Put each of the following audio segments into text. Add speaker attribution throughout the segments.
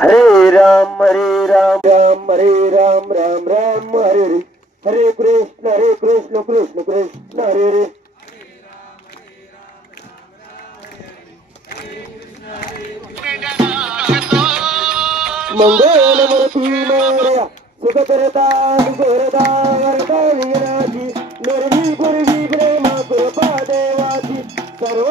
Speaker 1: हरे राम हरे राम राम हरे राम राम राम हरे रे. हरे कृष्ण हरे कृष्ण कृष्ण कृष्ण हरे हरे मंगल मूर्ती मोर्या सुखकरता गोरदा वरदा विराजी निर्वी गुरवी प्रेमा कृपा देवाची सर्व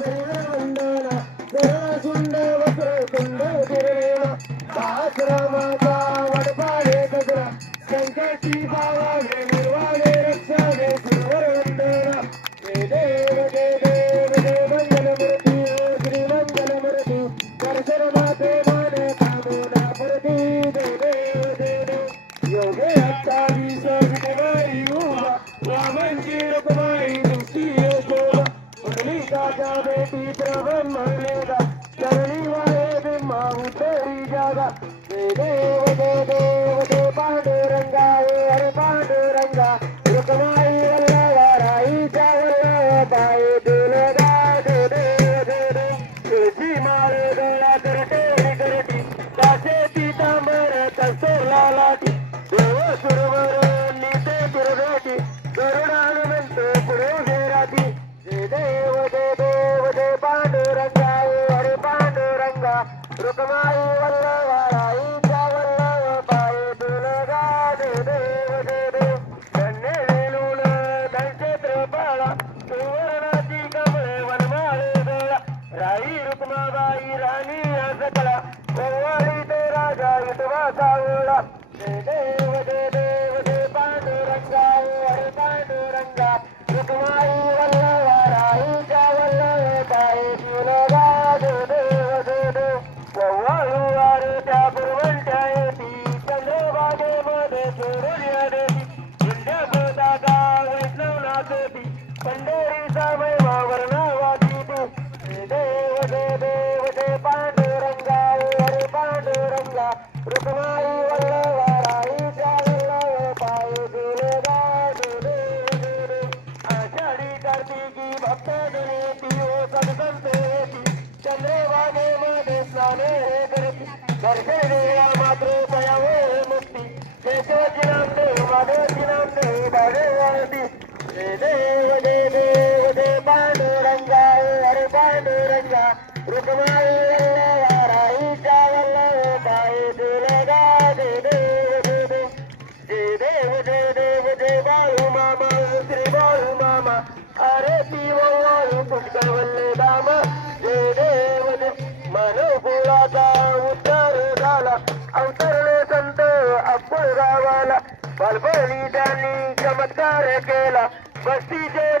Speaker 1: रामांची रुक्माई तुमची यशोदा कुंडली काका बेटी प्रभमलेला चरणी वाहे बिम्मा उतरी जागा दे देव दे देव दे पांडुरंगा हे हरे पांडुरंगा रुक्माई वल्लवा राईच्या वल्लवा बाई दिलदा दे देव दे दे तुझी मारे गळा करटेरी करटी कासे ती तांबर तसोला लाटी देव सुरवर नीते दुर्गटी Thank you. ದಾನೇ ಕರಿಸಿ ದರ್ಶನ ದೇಯ ಮಾತೃ ದಯವೇ ಮುಕ್ತಿ ಕೇಶವಚಿನಾಂತೆ ಮಧುಚಿನಾಂತೆ ಬಗೆ ವರದಿ ಜಯ ದೇವ ಜಯ ದೇವ ಜಯ ಪಾಂಡುರಂಗ ಹರಿ ಪಾಂಡುರಂಗ ರುಕ್ಮಾಯಿ त्यांनी चमत्कार केला. बस्तीचे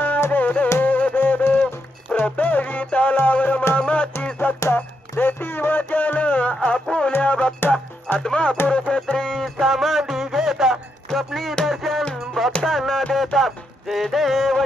Speaker 1: परतवी तालावर मामाची सत्ता. देती वचन आपुल्या भक्ता. आत्मा पुरुषत्री समाधी घेता. स्वप्नी दर्शन भक्तांना देता. जय देव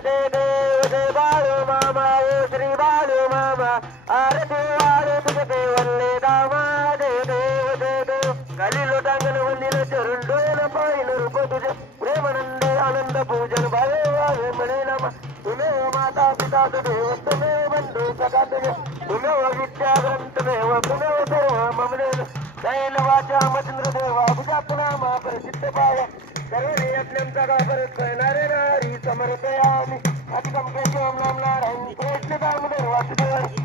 Speaker 1: नित्याग्रंथमेव पुनर्देव ममदेव दैलवाचामचंद्रदेवा भुजापुनामा प्रसिद्ध पाय. सर्वे यज्ञांचा गाभरत नारे नारी समर्पयामी. अतिकम केशवम नाम नारायण कृष्ण कामदेव वासुदेवानी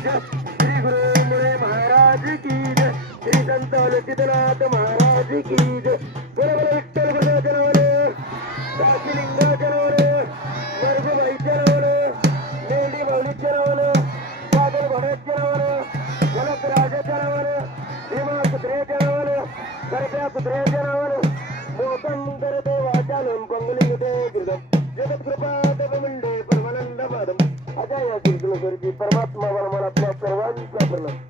Speaker 1: श्री गुरु मुळे महाराज की जय। श्री संत लसितनाथ महाराज की जय। बरोबर विठ्ठल भगवान जनवर काशीलिंग जनवर अजा या परमात्मा मला सर्वांचा प्रणाम.